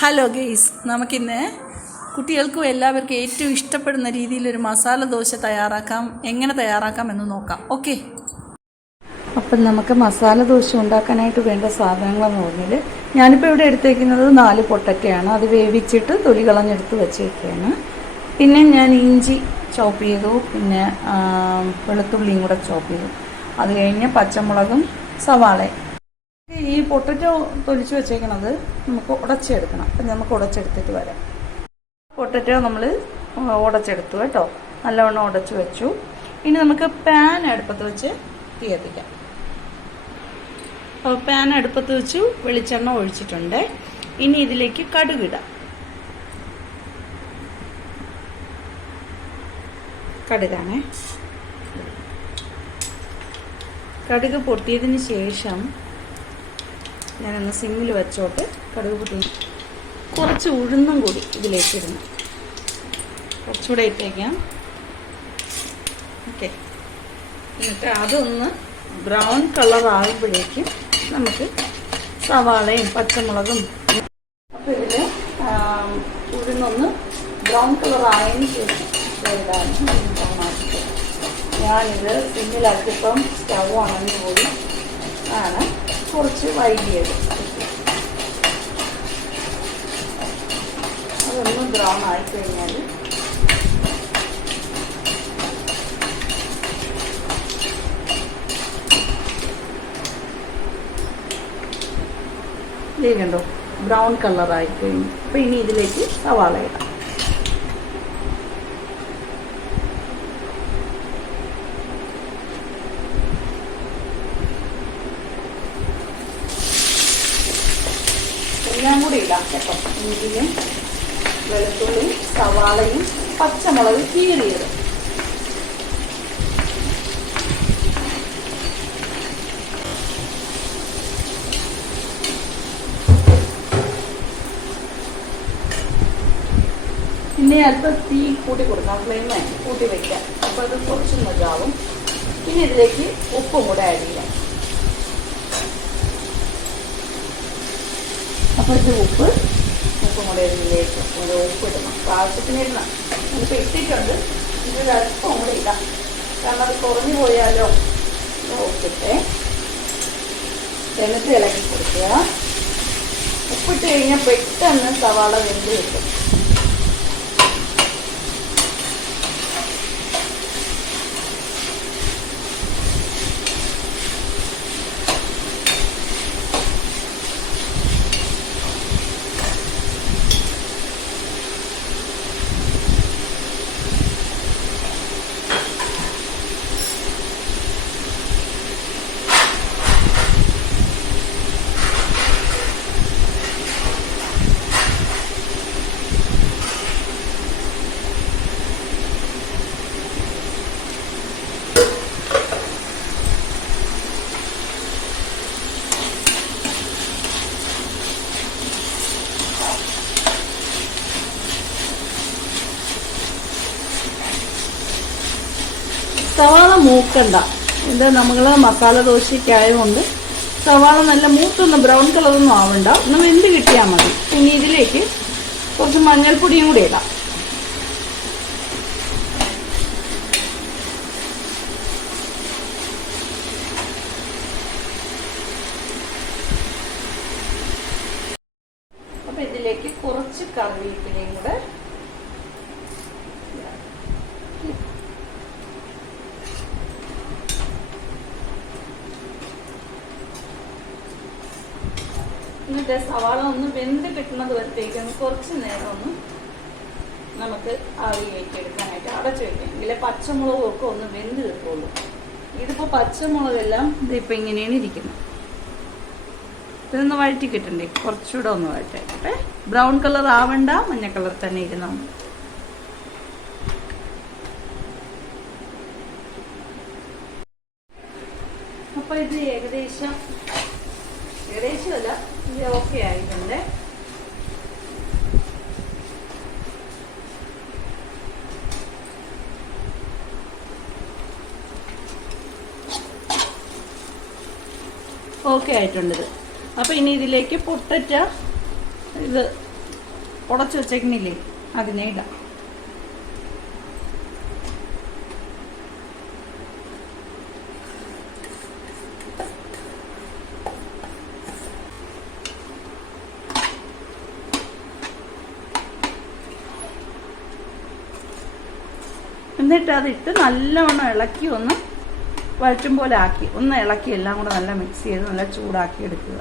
Hello guys, നമുക്കിന്ന് കുട്ടികൾക്കും എല്ലാവർക്കും ഏറ്റവും ഇഷ്ടപ്പെടുന്ന രീതിയിലൊരു മസാല ദോശ എങ്ങനെ തയ്യാറാക്കാം എന്ന് നോക്കാം. ഓക്കെ, അപ്പം നമുക്ക് മസാല ദോശ ഉണ്ടാക്കാനായിട്ട് വേണ്ട സാധനങ്ങളെന്ന് പറഞ്ഞാൽ ഞാനിപ്പോൾ ഇവിടെ എടുത്തേക്കുന്നത് 4 പൊട്ടറ്റയാണ്. അത് വേവിച്ചിട്ട് തൊലി കളഞ്ഞെടുത്ത് വെച്ചേക്കാണ്. പിന്നെ ഞാൻ ഇഞ്ചി ചോപ്പ് ചെയ്തു, പിന്നെ വെളുത്തുള്ളിയും കൂടെ ചോപ്പ് ചെയ്തു. അത് കഴിഞ്ഞ് പച്ചമുളകും സവാളയും. ഈ പൊട്ടറ്റോ തൊലിച്ച് വെച്ചേക്കണത് നമുക്ക് ഉടച്ചെടുക്കണം. അപ്പം നമുക്ക് ഉടച്ചെടുത്തിട്ട് വരാം. പൊട്ടറ്റോ നമ്മൾ ഉടച്ചെടുത്തു കേട്ടോ, നല്ലവണ്ണം ഉടച്ച് വെച്ചു. ഇനി നമുക്ക് പാൻ അടുപ്പത്ത് വെച്ച് തീ കത്തിക്കാം. അപ്പോൾ പാൻ അടുപ്പത്ത് വെച്ചു, വെളിച്ചെണ്ണ ഒഴിച്ചിട്ടുണ്ട്. ഇനി ഇതിലേക്ക് കടുകിടാം. കടുകാണേ. കടുക് പൊട്ടിയതിന് ശേഷം ഞാനൊന്ന് സിമ്മിൽ വെച്ചോട്ട് കടുക് പൊട്ടി കുറച്ച് ഉഴുന്നും കൂടി ഇതിലേക്ക് ഇടണം. കുറച്ചുകൂടെ ഇട്ടേക്കാം. ഓക്കെ, എന്നിട്ട് അതൊന്ന് ബ്രൗൺ കളർ ആകുമ്പോഴേക്കും നമുക്ക് സവാളയും പച്ചമുളകും. അപ്പോൾ ഇതിൽ ഉഴുന്നൊന്ന് ബ്രൗൺ കളർ ആയതിന് ശേഷം ഞാനിത് സിമ്മിലാക്കിയപ്പം സ്റ്റൗ അണഞ്ഞു പോയി ആണ് കുറച്ച് വൈകിയത്. അതൊന്ന് ബ്രൗൺ ആയിക്കഴിഞ്ഞാൽ കണ്ടോ, ബ്രൗൺ കളറായി കഴിഞ്ഞു. അപ്പം ഇനി ഇതിലേക്ക് സവാള ഇടാം. എല്ലാം കൂടി ഇടാം കേട്ടോ. ഇഞ്ചിയും വെളുത്തുള്ളിയും സവാളയും പച്ചമുളക് കീറിയത്. പിന്നെ അല്പം തീ കൂട്ടി കൊടുക്കാം, ഫ്ലെയിമേ കൂട്ടി വയ്ക്കാം. അപ്പോൾ അത് കുറച്ച് മജാവും. പിന്നെ ഇതിലേക്ക് ഉപ്പും കൂടെ ആഡ് ചെയ്യാം. അപ്പോൾ ഇത് ഉപ്പും കൂടെ ഇതിലേക്ക് ഒരു ഉപ്പിടണം. ആവശ്യത്തിന് ഇടണം. നമുക്ക് ഇട്ടിട്ടുണ്ട്. ഇതൊരു അല്പം കൂടെ ഇടാം, കാരണം അത് കുറഞ്ഞു പോയാലോ. ഉപ്പിട്ട് എന്നിട്ട് ഇളക്കി കൊടുക്കുക. ഉപ്പിട്ട് കഴിഞ്ഞാൽ പെട്ടെന്ന് സവാള വെന്ത് കിട്ടും. സവാള മൂക്കണ്ട. ഇത് നമ്മൾ മസാല ദോശയ്ക്കായതുകൊണ്ട് സവാള നല്ല മൂത്തൊന്നും ബ്രൗൺ കളറൊന്നും ആവണ്ട, ഒന്ന് വെന്ത് കിട്ടിയാൽ മതി. ഇനി ഇതിലേക്ക് കുറച്ച് മഞ്ഞൾപ്പൊടിയും കൂടി ഇടാം. അപ്പം ഇതിലേക്ക് കുറച്ച് കറിവേപ്പിലയും കൂടെ എന്നിട്ട് സവാള ഒന്ന് വെന്ത് കിട്ടുന്നത് വരത്തേക്ക് കുറച്ച് നേരം ഒന്ന് നമുക്ക് ആവി വയ്ക്കെടുക്കാനായിട്ട് അടച്ചു വയ്ക്കാം. എങ്കിലേ പച്ചമുളകൊക്കെ ഒന്ന് വെന്ത് കിട്ടുള്ളൂ. ഇതിപ്പോൾ പച്ചമുളകെല്ലാം ഇതിപ്പോൾ ഇങ്ങനെയാണ് ഇരിക്കുന്നത്. ഇതൊന്ന് വഴറ്റി കിട്ടണ്ടേ, കുറച്ചുകൂടെ ഒന്ന് വഴറ്റായിട്ടെ. ബ്രൗൺ കളർ ആവണ്ട, മഞ്ഞ കളർ തന്നെ ഇരുന്നാൽ മതി. അപ്പോൾ ഇത് ഏകദേശമല്ല, ഇത് ഓക്കെ ആയിട്ടുണ്ട്. ഓക്കെ ആയിട്ടുണ്ട് ഇത്. അപ്പോൾ ഇനി ഇതിലേക്ക് പൊട്ടറ്റ ഇത് ഉടച്ച് വെച്ചേക്കുന്നില്ലേ അതിനെ ഇടാം. എന്നിട്ട് അതിട്ട് നല്ലവണ്ണം ഇളക്കി ഒന്ന് വഴറ്റും പോലെ ആക്കി ഒന്ന് ഇളക്കി എല്ലാം കൂടെ നല്ല മിക്സ് ചെയ്ത് നല്ല ചൂടാക്കി എടുക്കുക.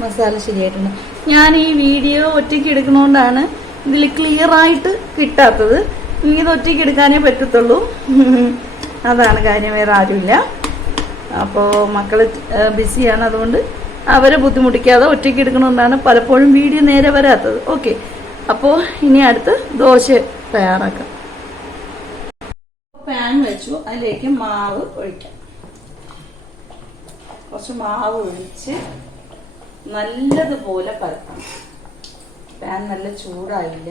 മസാല ശരിയായിട്ടുണ്ട്. ഞാൻ ഈ വീഡിയോ ഒറ്റയ്ക്ക് എടുക്കണോണ്ടാണ് ഇതിൽ ക്ലിയറായിട്ട് കിട്ടാത്തത്. എനിക്കിത് ഒറ്റയ്ക്ക് എടുക്കാനേ പറ്റത്തുള്ളൂ. അതാണ് കാര്യം, വേറെ ആരുമില്ല. അപ്പോൾ മക്കൾ ബിസിയാണ്, അതുകൊണ്ട് അവരെ ബുദ്ധിമുട്ടിക്കാതെ ഒറ്റയ്ക്ക് എടുക്കണമെന്നാണ് പലപ്പോഴും വീഡിയോ നേരെ വരാത്തത്. ഓക്കെ, അപ്പോൾ ഇനി അടുത്ത് ദോശ തയ്യാറാക്കാം. പാൻ വെച്ചു, അതിലേക്ക് മാവ് ഒഴിക്കാം. കുറച്ച് മാവ് ഒഴിച്ച് നല്ലതുപോലെ പരത്തണം. പാൻ നല്ല ചൂടായില്ല,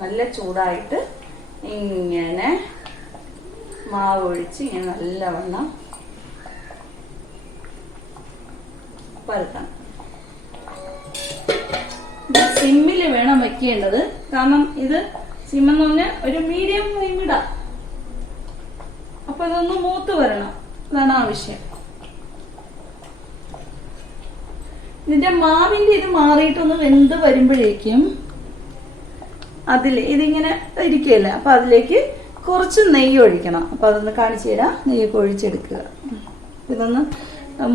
നല്ല ചൂടായിട്ട് ഇങ്ങനെ മാവ് ഒഴിച്ച് ഇങ്ങനെ നല്ലവണ്ണം പരത്തണം. സിമ്മിൽ വേണം വെക്കേണ്ടത്, കാരണം ഇത് സിമ്മെന്ന് പറഞ്ഞാൽ ഒരു മീഡിയം ഫ്ലെയിം ഇടാം. അപ്പൊ ഇതൊന്ന് മൂത്ത് വരണം, അതാണ് ആവശ്യം. ഇതിന്റെ മാവിന്റെ ഇത് മാറിയിട്ടൊന്ന് വെന്ത് വരുമ്പോഴേക്കും ഇതിങ്ങനെ ഇരിക്കുകയല്ലേ, അപ്പൊ അതിലേക്ക് കുറച്ച് നെയ്യ് ഒഴിക്കണം. അപ്പൊ അതൊന്ന് കാണിച്ചു തരാം. നെയ്യൊക്കെ ഒഴിച്ചെടുക്കുക. ഇതൊന്ന്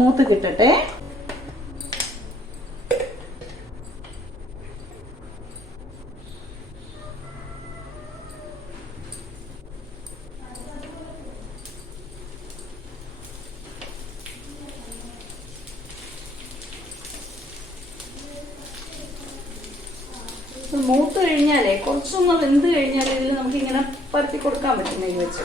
മൂത്ത് കിട്ടട്ടെ. മൂത്ത് കഴിഞ്ഞാലേ കുറച്ചൊന്ന് വെന്ത് കഴിഞ്ഞാൽ ഇതിൽ നമുക്ക് ഇങ്ങനെ പരത്തി കൊടുക്കാൻ പറ്റും നെയ്യ് വെച്ച്.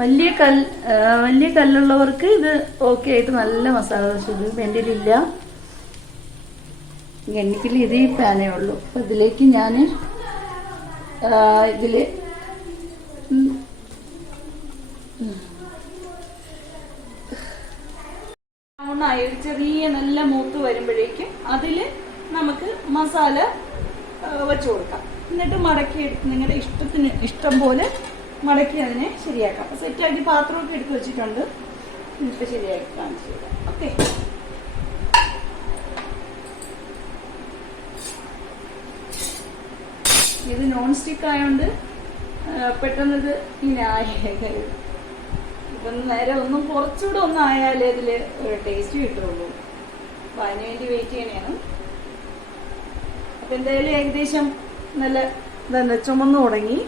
വലിയ കല്ലുള്ളവർക്ക് ഇത് ഓക്കെ ആയിട്ട് നല്ല മസാല ദോശ. ഇത് എൻ്റെ ഇല്ല, എണ്ണിക്കൽ ഇത് ഈ പാനേ ഉള്ളൂ. അപ്പൊ ഇതിലേക്ക് ഞാൻ ചെറിയ നല്ല മൂത്ത് വരുമ്പോഴേക്കും അതിൽ നമുക്ക് മസാല വെച്ചു കൊടുക്കാം. എന്നിട്ട് മടക്കി എടുത്ത് നിങ്ങളുടെ ഇഷ്ടം പോലെ മടക്കി അതിനെ ശരിയാക്കാം. സെറ്റാക്കി പാത്രമൊക്കെ എടുത്ത് വെച്ചിട്ടുണ്ട്. ഇപ്പൊ ശരിയാക്കി കാണിച്ചു തരാം. ഓക്കെ, ഇത് നോൺ സ്റ്റിക്ക് ആയതുകൊണ്ട് പെട്ടെന്ന് ഇത് ഇങ്ങനെ ഇപ്പം നേരെ ഒന്നും കുറച്ചുകൂടെ ഒന്നും ആയാലേ ഇതിൽ ടേസ്റ്റ് കിട്ടുള്ളൂ. അപ്പം അതിന് വേണ്ടി വെയിറ്റ് ചെയ്യണേണ്. അപ്പം എന്തായാലും ഏകദേശം നല്ല ചുമന്നു തുടങ്ങി.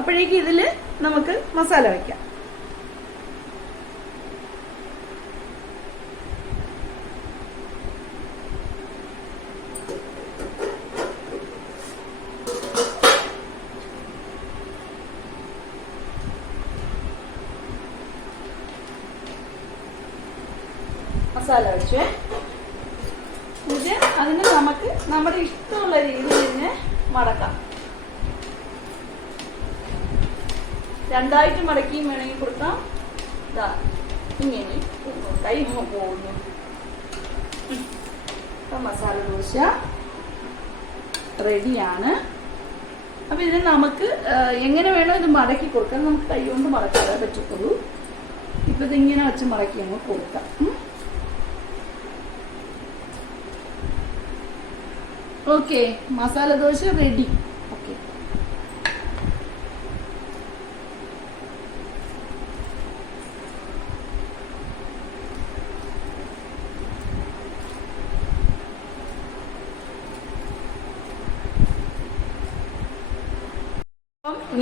അപ്പോഴേക്കും ഇതിൽ നമുക്ക് മസാല വയ്ക്കാം. മസാല വെച്ചേ ഇത് അതിന് നമുക്ക് നമ്മുടെ ഇഷ്ടമുള്ള രീതിയിൽ തന്നെ മടക്കാം. രണ്ടായിട്ട് മടക്കിയും വേണമെങ്കിൽ കൊടുക്കാം. ഇതാ ഇങ്ങനെ കൈ പോകുന്നു. മസാല ദോശ റെഡിയാണ്. അപ്പൊ ഇതിന് നമുക്ക് എങ്ങനെ വേണോ ഇത് മടക്കി കൊടുക്കാം. നമുക്ക് കൈ കൊണ്ട് മടക്കാതെ പറ്റത്തുള്ളൂ. ഇപ്പൊ ഇതിങ്ങനെ വെച്ച് മടക്കി അങ്ങ് കൊടുക്കാം. Okay, masala dosa ready. Okay,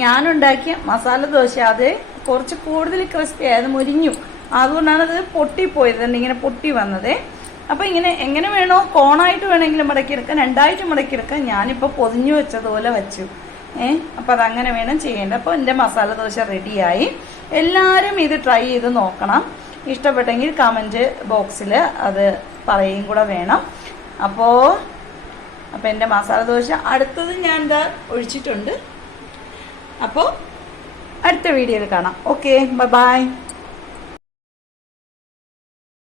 ഞാനുണ്ടാക്കിയ മസാല ദോശ അത് കുറച്ച് കൂടുതൽ ക്രിസ്പി ആയത് മുരിഞ്ഞു, അതുകൊണ്ടാണ് അത് പൊട്ടിപ്പോയത്, ഇങ്ങനെ പൊട്ടി വന്നത്. അപ്പം ഇങ്ങനെ എങ്ങനെ വേണോ, കോണായിട്ട് വേണമെങ്കിലും മടക്കിയെടുക്കാം, രണ്ടായിട്ട് മടക്കിയെടുക്കാം. ഞാനിപ്പോൾ പൊതിഞ്ഞു വെച്ചതുപോലെ വെച്ചു. അപ്പോൾ അതങ്ങനെ വേണം ചെയ്യേണ്ടത്. അപ്പോൾ എൻ്റെ മസാല ദോശ റെഡിയായി. എല്ലാവരും ഇത് ട്രൈ ചെയ്ത് നോക്കണം. ഇഷ്ടപ്പെട്ടെങ്കിൽ കമൻറ്റ് ബോക്സിൽ അത് പറയുകയും കൂടെ വേണം. അപ്പോൾ എൻ്റെ മസാല ദോശ അടുത്തത് ഞാൻ എന്താ ഒഴിച്ചിട്ടുണ്ട്. അപ്പോൾ അടുത്ത വീഡിയോയിൽ കാണാം. Okay, by.